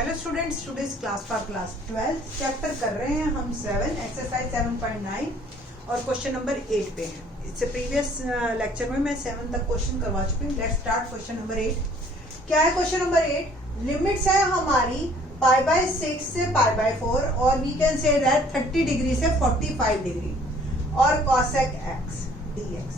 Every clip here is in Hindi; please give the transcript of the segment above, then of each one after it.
Hello students, today's class for class 12 chapter कर रहे हैं हम 7 एक्सरसाइज 7.9 और क्वेश्चन नंबर 8 पे हैं। इससे प्रीवियस लेक्चर में मैं 7 तक क्वेश्चन करवा चुकी हूँ। Let's start question number 8। क्या है क्वेश्चन नंबर 8? लिमिट्स है हमारी π/6 से π/4 और we can say that 30 degree से 45 डिग्री और cosec x dx।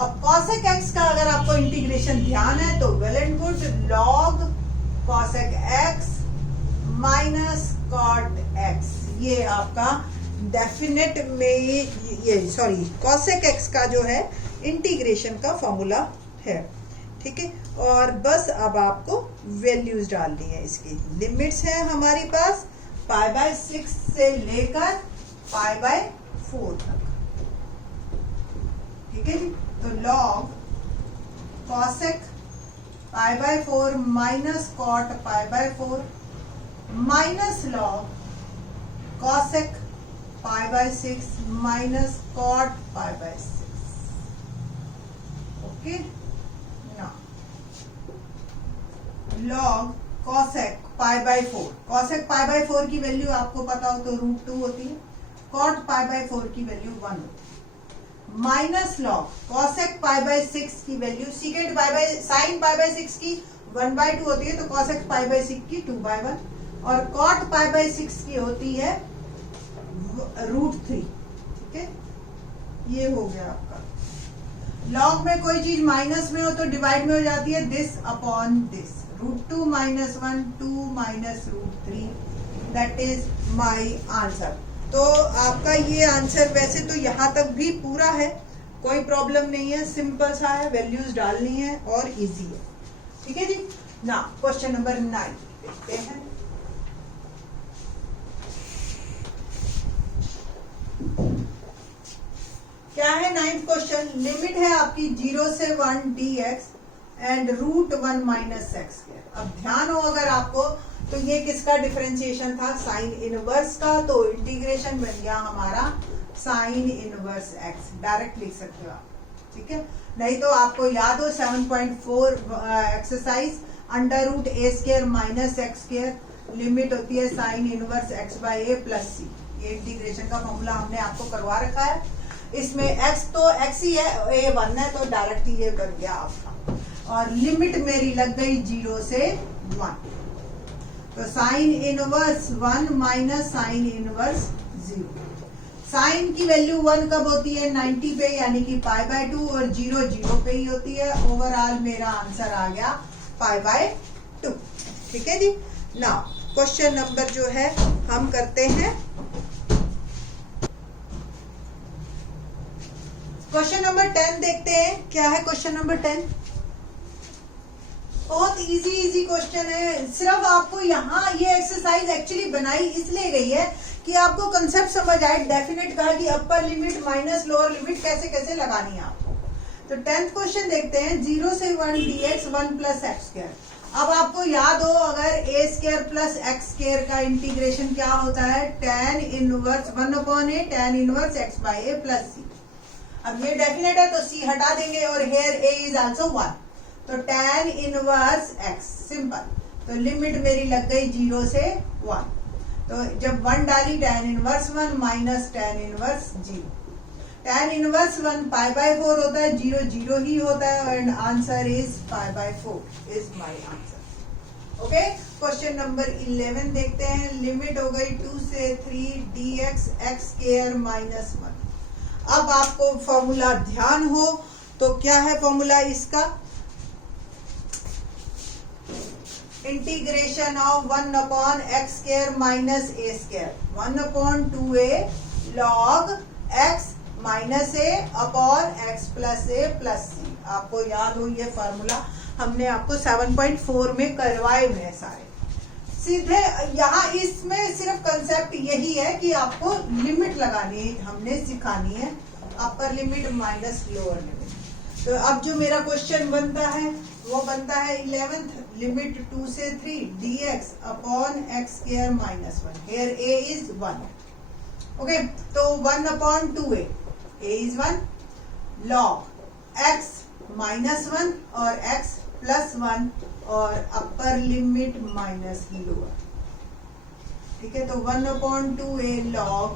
अब cosec x का अगर आपको इंटीग्रेशन ध्यान है तो well and good, log cosec x minus cot x, ये आपका डेफिनेट में ये सॉरी cosec x का जो है इंटीग्रेशन का फॉर्मूला है। ठीक है, और बस अब आपको वैल्यूज डालनी है। इसकी लिमिट्स है हमारे पास π/6 से लेकर π/4 तक। ठीक है जी, तो log cosec π/4 minus cot π/4 minus log cosec π/6 minus cot π/6। Okay, now log cosec π/4, cosec π/4 की वैल्यू आपको पता हो तो √2 होती है, cot π/4 की वैल्यू 1 होती है, माइनस log cosec π/6 की वैल्यू secant sin π/6 की 1/2 होती है, तो cosec π/6 की 2/1 और cot π/6 की होती है √3। ठीक है, ये हो गया आपका। log में कोई चीज माइनस में हो तो डिवाइड में हो जाती है, this upon this, √2 - 1 2 - √3, that is my answer. तो आपका ये आंसर वैसे तो यहाँ तक भी पूरा है, कोई प्रॉब्लम नहीं है, सिंपल सा है, वैल्यूज डालनी है और इजी है। ठीक है जी, ना क्वेश्चन नंबर 9 देखते हैं। क्या है 9th क्वेश्चन? लिमिट है आपकी 0 से 1 dx एंड √1 माइनस x। अब ध्यान हो अगर आपको तो ये किसका डिफरेंशिएशन था? साइन इनवर्स का, तो इंटीग्रेशन बन गया हमारा साइन इनवर्स x, डायरेक्ट लिख सकते हो आप। ठीक है, नहीं तो आपको याद हो 7.4 exercise √a² minus x², limit होती है sine inverse x/a plus c। ये इंटीग्रेशन का फॉर्मूला हमने आपको करवा रखा है। इसमें x तो x ही है, a 1 है, तो डायरेक्ट ये बन गया आपका। और लिमिट मेरी लग गई 0 से 1, तो sine inverse 1 minus sine inverse 0। Sine की वैल्यू 1 कब होती है? 90 पे, यानी कि π/2, और 0 पे ही होती है। ओवरऑल मेरा आंसर आ गया π/2। ठीक है जी, नाउ क्वेश्चन नंबर जो है हम करते हैं क्वेश्चन नंबर 10 देखते हैं। क्या है क्वेश्चन नंबर 10? बहुत इजी क्वेश्चन है। सिर्फ आपको यहाँ ये एक्सरसाइज एक्चुअली बनाई इसलिए गई है कि आपको कंसेप्ट समझ आए डेफिनेट का, कि upper limit minus lower limit कैसे कैसे लगानी है आपको। तो 10th क्वेश्चन देखते हैं। 0 से 1 dx 1 प्लस x²। अब आपको याद हो अगर a² प्लस x² का इंटीग्रेशन क्या होता है? tan inverse 1/a tan inverse x/a plus c। अब ये डेफिनेट है तो c हटा देंगे, और हेयर a इज आल्सो 1, तो tan इनवर्स x, सिंपल। तो लिमिट मेरी लग गई 0 से 1, तो जब 1 डाली tan inverse 1 minus tan inverse 0। tan inverse 1 π/4 होता है, 0 ही होता है, and answer is π/4 is my answer. Okay, question number 11 देखते हैं। लिमिट हो गई 2 से 3 dx x² माइनस 1। अब आपको फॉर्मूला ध्यान हो तो क्या है फॉर्मूला इसका? Integration of 1/x² minus a², 1/2a log x minus a upon x plus a plus c। आपको याद हो ये फॉर्मूला हमने आपको 7.4 में करवाए हुए हैं सारे। सीधे यहाँ इसमें सिर्फ कंसेप्ट यही है कि आपको लिमिट लगानी हमने सिखानी है, upper limit minus lower limit. तो अब जो मेरा क्वेश्चन बनता है वो बनता है 11th, लिमिट 2 से 3 dx upon x² minus 1, here a is 1। Okay, तो 1/2a, a is 1, log x minus 1 और x प्लस 1 और अपर लिमिट माइनस लोअर। ठीक है, तो 1/2 log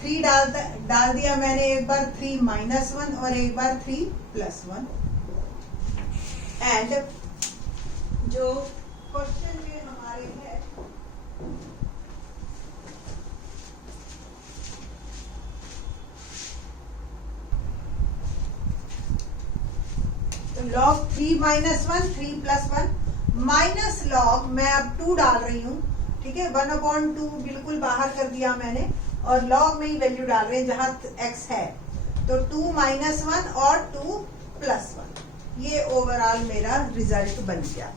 3 डाल दिया मैंने, एक बार 3 -1 और एक बार 3 +1। एंड जो क्वेश्चन में हमारे है तो log 3 -1 3 +1 माइनस लॉग मैं अब 2 डाल रही हूँ, ठीक है, 1/2 बिल्कुल बाहर कर दिया मैंने और लॉग में ही वैल्यू डाल रहे हैं जहां x है, तो 2 -1 और 2 +1, ये ओवरऑल मेरा रिजल्ट बन गया।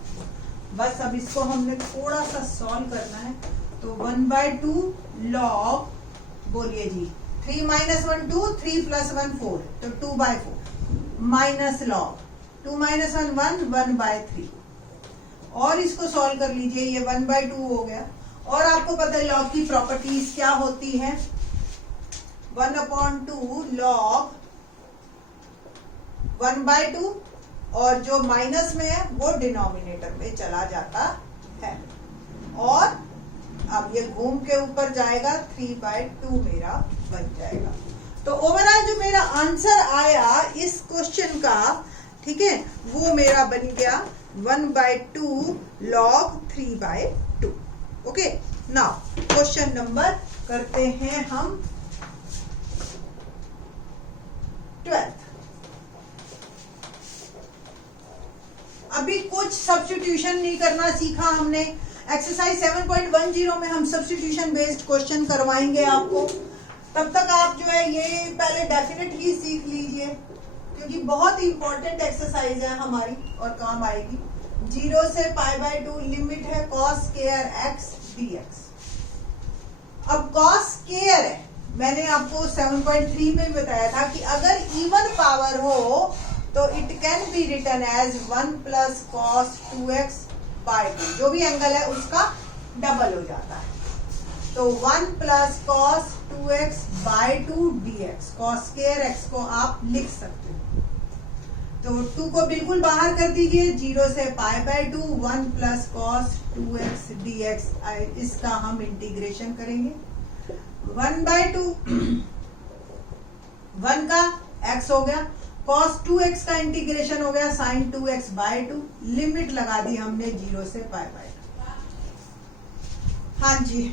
बस अब इसको हमने थोड़ा सा सॉल्व करना है, तो 1/2 लॉग, बोलिए जी, 3 -1 2, 3 +1 4, तो 2/4 माइनस लॉग 2 -1 1, 1/3, और इसको सॉल्व कर लीजिए, ये 1/2 हो गया। और आपको पता है लॉग की प्रॉपर्टीज क्या होती है, 1/2 लॉग 1/2 और जो माइनस में है वो डिनोमिनेटर में चला जाता है, और अब ये घूम के ऊपर जाएगा, 3/2 मेरा बन जाएगा। तो ओवरऑल जो मेरा आंसर आया इस क्वेश्चन का, ठीक है, वो मेरा बन गया 1/2 log 3/2। Okay, now question number करते हैं हम 12th। अभी कुछ सब्स्टिट्यूशन नहीं करना सीखा हमने। एक्सरसाइज 7.10 में हम सब्स्टिट्यूशन बेस्ड क्वेश्चन करवाएंगे आपको, तब तक आप जो है ये पहले डेफिनेट ही सीख लीजिए, क्योंकि बहुत ही इंपॉर्टेंट एक्सरसाइज है हमारी और काम आएगी। 0 से π/2 लिमिट है cos स्क्वायर x dx। अब cos स्क्वायर है, मैंने आपको 7.3 में बताया था कि अगर इवन पावर हो तो it can be written as 1 + cos 2x/2, जो भी एंगल है उसका डबल हो जाता है, तो 1 + cos 2x/2 dx। cos square x को आप लिख सकते हो, तो 2 को बिल्कुल बाहर कर दीजिए, 0 से π/2 1 + cos 2x dx, इसका हम इंटीग्रेशन करेंगे। 1/2 1 का x हो गया, cos 2x का इंटीग्रेशन हो गया sin 2x/2, लिमिट लगा दी हमने 0 से π/2। हाँ जी,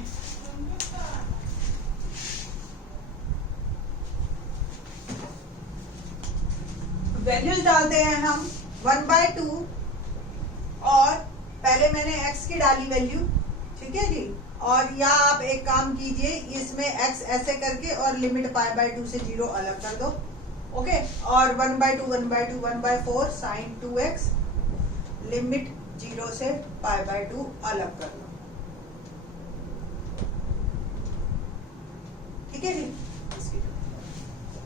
वैल्यूज डालते हैं हम 1/2, और पहले मैंने x की डाली वैल्यू, ठीक है जी, और या आप एक काम कीजिए, इसमें x ऐसे करके और लिमिट π/2 से 0 अलग कर दो, ओके, और 1/2 1/2 1/4 sin 2x, लिमिट 0 से π/2 अलग कर दो, ठीक है जी,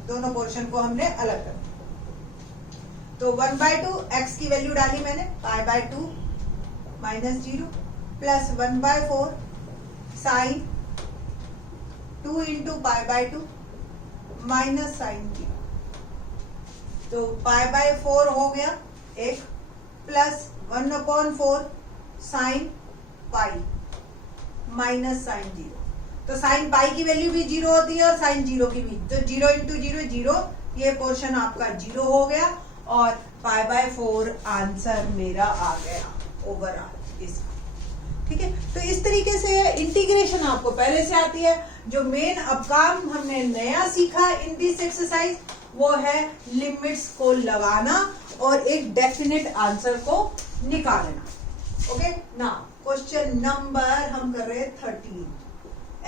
दोनों पोर्शन को हमने अलग कर दिया। तो 1/2 x की वैल्यू डाली मैंने, π/2 -0 प्लस 1/4 sin 2 × π/2 माइनस sin 0, तो π/4 हो गया एक, प्लस 1/4 sin π माइनस sin 0, तो sin π की वैल्यू भी 0 होती है और sin 0 की भी, तो 0 × 0 0, ये पोर्शन आपका 0 हो गया, और π/4 आंसर मेरा आ गया ओवरऑल इसका, ठीक है। तो इस तरीके से इंटीग्रेशन आपको पहले से आती है। जो मेन अब काम हमने नया सीखा इन दिस एक्सरसाइज वो है लिमिट्स को लगाना और एक डेफिनेट आंसर को निकालना। ओके, नाउ क्वेश्चन नंबर हम कर रहे हैं 13।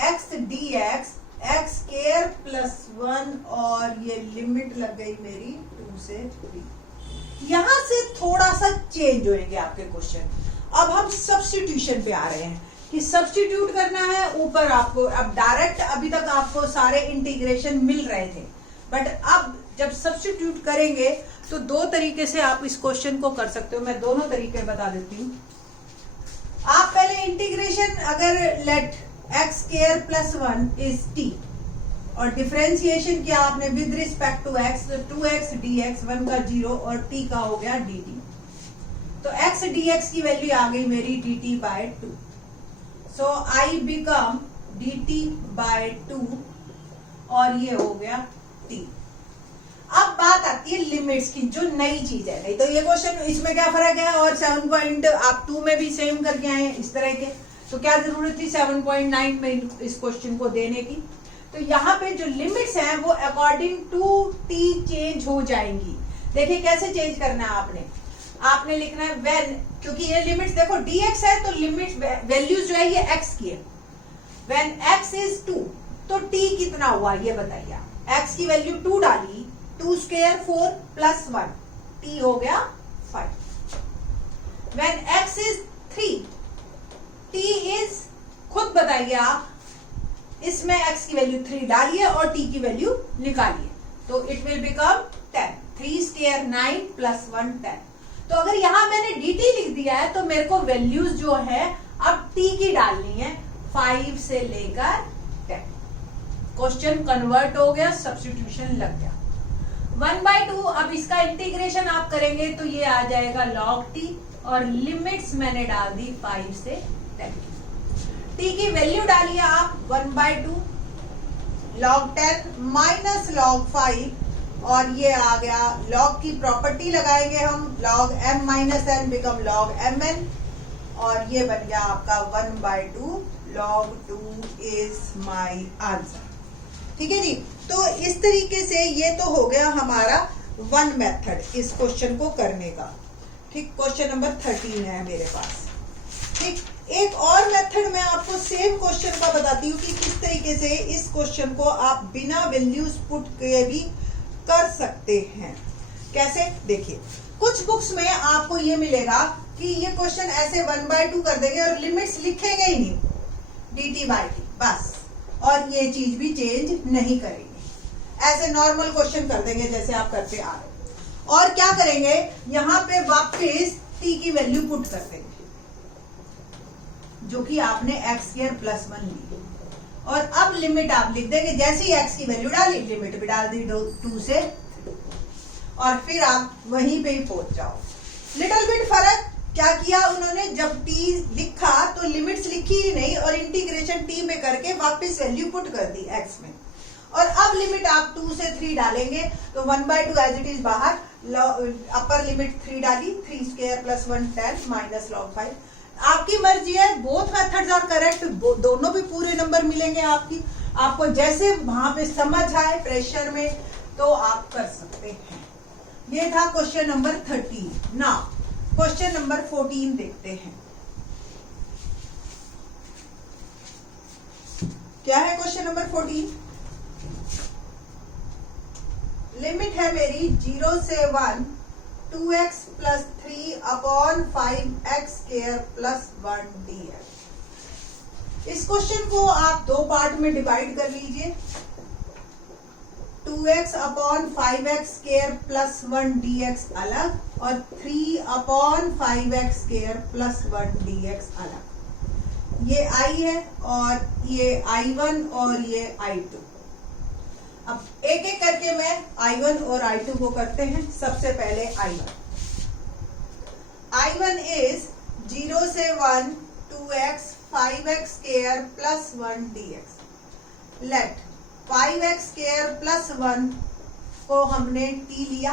x dx x square plus 1 और ये लिमिट लग गई मेरी 2 से 3। यहां से थोड़ा सा चेंज होंगे आपके क्वेश्चन। अब हम सब्स्टिट्यूशन पे आ रहे हैं कि सब्स्टिट्यूट करना है ऊपर आपको। अब डायरेक्ट अभी तक आपको सारे इंटीग्रेशन मिल रहे थे, बट अब जब सब्स्टिट्यूट करेंगे तो दो तरीके से आप इस क्वेश्चन को कर सकते हो। मैं दोनों तरीके बता देती हूँ। आप पहले इंटीग्रेशन अगर let x square plus 1 is t और डिफरेंशिएशन किया आपने विद रिस्पेक्ट टू x, तो 2x dx 1 का 0 और t का हो गया dt। तो x dx की वैल्यू आ गई मेरी dt/2। So I become dt by 2 और ये हो गया t। अब बात आती है लिमिट्स की, जो नई चीज है। नहीं तो ये क्वेश्चन इसमें क्या फर्क है, और 7 पॉइंट आप 2 में भी सेम करके आए इस तरह के, तो क्या जरूरत थी 7.9 में इस क्वेश्चन को देने की। तो यहाँ पे जो लिमिट्स हैं वो अकॉर्डिंग टू t चेंज हो जाएंगी। देखिए कैसे चेंज करना है आपने लिखना है व्हेन, क्योंकि ये लिमिट्स देखो dx है तो लिमिट वैल्यूज जो है ये x की है। व्हेन x इज 2 तो t कितना हुआ ये बताइए। x की वैल्यू 2 डाली, 2 स्क्वायर 4 प्लस 1, t हो गया 5। When x is 3, t is, खुद बताइए आप, इसमें x की वैल्यू 3 डालिए और t की वैल्यू निकालिए, तो it will become 10। 3 square 9 plus 1 10। तो अगर यहां मैंने dt लिख दिया है तो मेरे को वैल्यूज जो है अब t की डालनी है, 5 से लेकर 10। क्वेश्चन कन्वर्ट हो गया, सब्स्टिट्यूशन लग गया। 1/2, अब इसका इंटीग्रेशन आप करेंगे तो ये आ जाएगा log t, और लिमिट्स मैंने डाल दी 5 से 10। t की वैल्यू डालिए आप 1/2 log 10 माइनस log 5, और ये आ गया log की प्रॉपर्टी लगाएंगे हम, log m minus n become log mn, और ये बन गया आपका 1/2 log 2 इज माई आंसर। ठीक है जी। तो इस तरीके से ये तो हो गया हमारा वन मेथड इस क्वेश्चन को करने का। ठीक, क्वेश्चन नंबर 13 है मेरे पास। ठीक, एक और मेथड मैं आपको सेम क्वेश्चन का बताती हूँ कि किस तरीके से इस क्वेश्चन को आप बिना वैल्यूज पुट किए भी कर सकते हैं। कैसे, देखिए कुछ बुक्स में आपको ये मिलेगा कि ये क्वेश्चन ऐसे 1/2 कर देंगे और लिमिट्स लिखेंगे ही नहीं, dt बाई टी बस, और ये चीज भी चेंज नहीं करेंगे, ऐसे नॉर्मल क्वेश्चन कर देंगे जैसे आप करते आ रहे। और क्या करेंगे, यहाँ पे वापस t की वैल्यू पुट कर देंगे जो कि आपने x² प्लस 1 ली, और अब लिमिट आप लिख देंगे, जैसे ही x की वैल्यू डाली लिमिट भी डाल दी 2 से, और फिर आप वहीं पे ही पहुंच जाओ। लिटिल बिट फर्क क्या किया उन्होंने, जब t लिखा तो लिमिट्स लिखी ही नहीं और इंटीग्रेशन t में करके वापस वैल्यू पुट कर दी x में, और अब लिमिट आप 2 से 3 डालेंगे तो 1/2 एज इट इज बाहर, अपर लिमिट 3 डाली, 3 स्क्वायर प्लस 1 10 माइनस log 5। आपकी मर्जी है, बोथ मेथड्स आर करेक्ट, दोनों भी पूरे नंबर मिलेंगे आपको जैसे वहां पे समझ आए प्रेशर में तो आप कर सकते हैं। ये था question number 13। Now question number 14 देखते हैं। क्या है क्वेश्चन नंबर 14? लिमिट है मेरी 0 से 1 2x plus 3 upon 5x² plus 1 dx। इस क्वेश्चन को आप दो पार्ट में डिवाइड कर लीजिए, 2x upon 5x² plus 1 dx अलग और 3 अपॉन 5x² प्लस 1 dx अलग। ये i है और ये i1 और ये i2। अब एक एक करके मैं i1 और i2 को करते हैं। सबसे पहले i1 इज 0 से 1 2x 5x² plus 1 dx। Late 5x² plus 1 को हमने t लिया,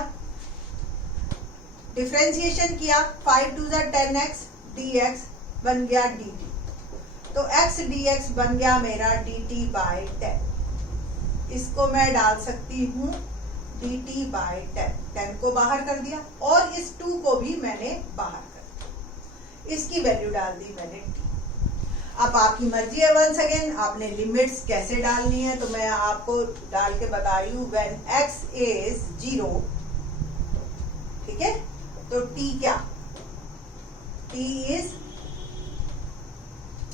डिफरेंशिएशन किया, 5 2 10x dx बन गया dt, तो x dx बन गया मेरा dt बाय 10। इसको मैं डाल सकती हूँ dt बाय 10, 10 को बाहर कर दिया और इस 2 को भी मैंने बाहर कर दिया, इसकी वैल्यू डाल दी मैंने t। अब आपकी मर्जी है, वंस अगेन आपने लिमिट्स कैसे डालनी है तो मैं आपको डाल के बता रही हूँ। व्हेन x इज 0, ठीक है, तो t क्या, t is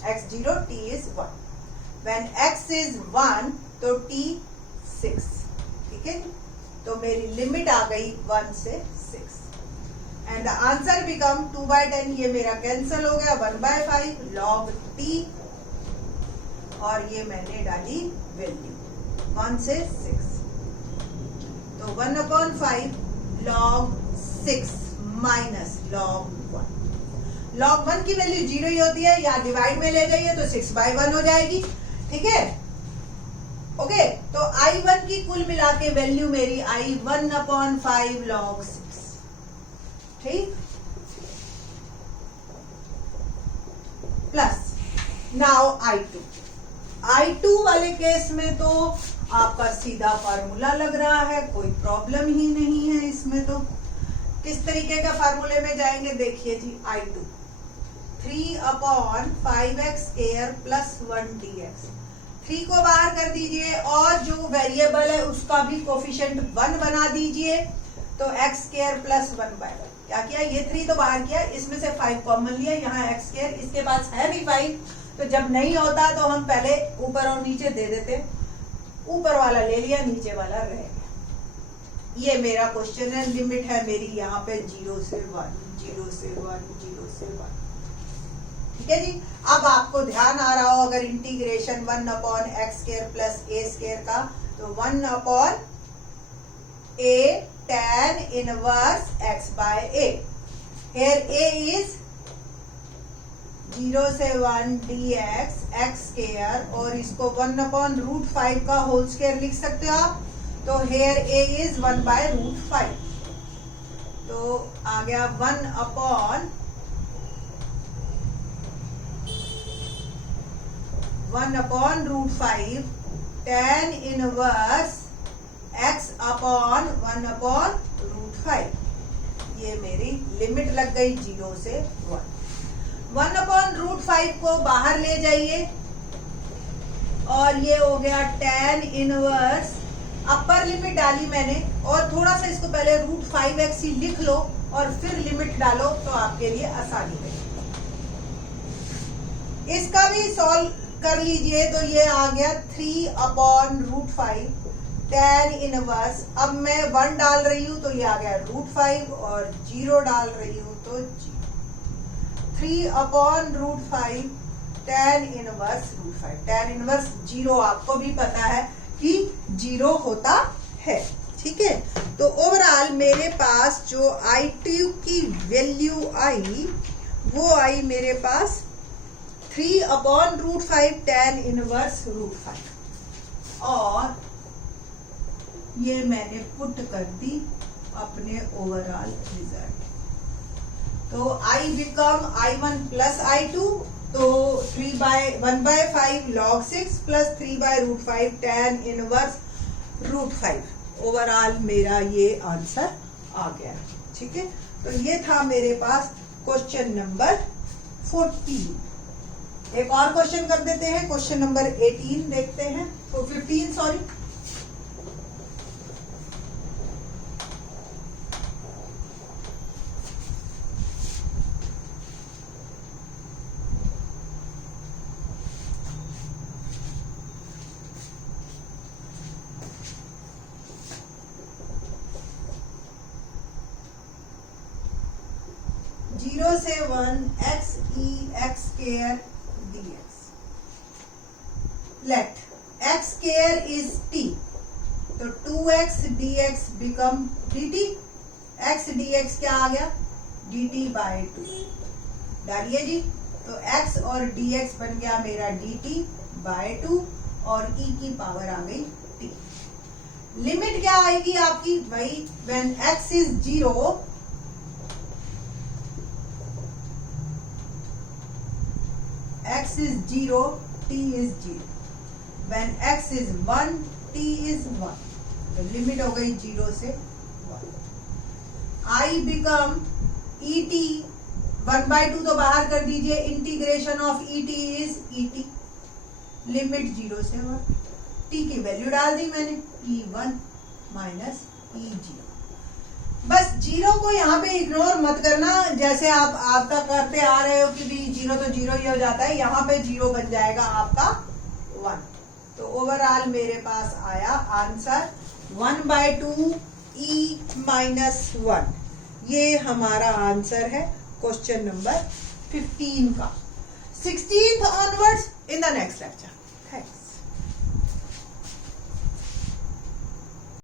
x 0, t is 1। When x is 1 तो t 6, ठीक है, तो मेरी लिमिट आ गई 1 से 6 एंड द आंसर बिकम 2/10। ये मेरा कैंसिल हो गया, 1/5 log t, और ये मैंने डाली वैल्यू 1 से 6, तो 1/5 log 6 माइनस log 1। log 1 की वैल्यू 0 ही होती है, या डिवाइड में ले जाइए तो 6/1 हो जाएगी। ठीक है, ओके। तो I1 की कुल मिला के वैल्यू मेरी आई 1/5 log 6। ठीक, प्लस नाउ I2 वाले केस में तो आपका सीधा फार्मूला लग रहा है, कोई प्रॉब्लम ही नहीं है इसमें। तो किस तरीके का फार्मूले में जाएंगे देखिए जी। I2 3/5x² प्लस 1dx, 3 को बाहर कर दीजिए और जो वेरिएबल है उसका भी कोफिशिएंट 1 बना दीजिए। तो x² प्लस 1/1 क्या किया, ये 3 तो बाहर किया, इसमें से 5 कॉमन लिया, यहाँ x², इसके पास है भी 5, तो जब नहीं होता तो हम पहले ऊपर और नीचे दे देते, ऊपर वाला ले लिया, नीचे वाला रह गया। ये मेरा क्वेश्चन है, लिमिट है मेरी यहाँ पे 0 से 1, 0 से 1, 0 से 1। ठीक है जी। अब आपको ध्यान आ रहा हो अगर इंटीग्रेशन 1/x² प्लस a² का, तो 1/a tan inverse x/a। Here a is 0 से 1 dx x² और इसको 1/√5 का होल स्क्वायर लिख सकते हो आप। तो here a is 1/√5, तो आ गया 1/√5 tan inverse x/1/√5। ये मेरी लिमिट लग गई 0 से 1। 1/√5 को बाहर ले जाइए और ये हो गया tan इनवर्स, अपर लिमिट डाली मैंने, और थोड़ा सा इसको पहले √5x ही लिख लो और फिर लिमिट डालो तो आपके लिए आसानी है। इसका भी सॉल्व कर लीजिए, तो ये आ गया 3/√5 tan इनवर्स। अब मैं 1 डाल रही हूं तो ये आ गया √5 और 0 डाल रही हूं तो 3/√5 tan इनवर्स √5। tan इनवर्स 0 आपको भी पता है कि 0 होता है। ठीक है, तो ओवरऑल मेरे पास जो I2 की वैल्यू आई वो आई मेरे पास 3/√5 tan इनवर्स √5, और ये मैंने पुट कर दी अपने ओवरऑल रिजल्ट। तो I become I1 plus I2, तो 1/5 log 6 plus 3/√5 tan inverse √5। Overall मेरा ये आंसर आ गया। ठीक है, तो ये था मेरे पास क्वेश्चन नंबर 14। एक और क्वेश्चन कर देते हैं, क्वेश्चन नंबर 18 देखते हैं, तो 15 सॉरी। से 1 x² dx। Let x² is t, तो 2x dx become dt। x dx क्या आ गया, dt/2 डालिए जी। तो x और dx बन गया मेरा dt/2 और e की पावर आ गई t। लिमिट क्या आएगी आपकी भाई, when x is 0 x is 0, t is 0, when x is 1, t is 1, तो लिमिट हो गई 0 से 1। I become et, 1/2 तो बाहर कर दीजिए, integration of et is et, limit 0 से 1, t की वैल्यू डाल दी मैंने, e1 माइनस e0। बस 0 को यहाँ पे इग्नोर मत करना, जैसे आप आपका करते आ रहे हो कि भी 0 तो 0 ही हो जाता है, यहाँ पे 0 बन जाएगा आपका 1। तो ओवरऑल मेरे पास आया आंसर 1/2 e-1। ये हमारा आंसर है क्वेश्चन नंबर 15 का। 16th onwards in the next lecture.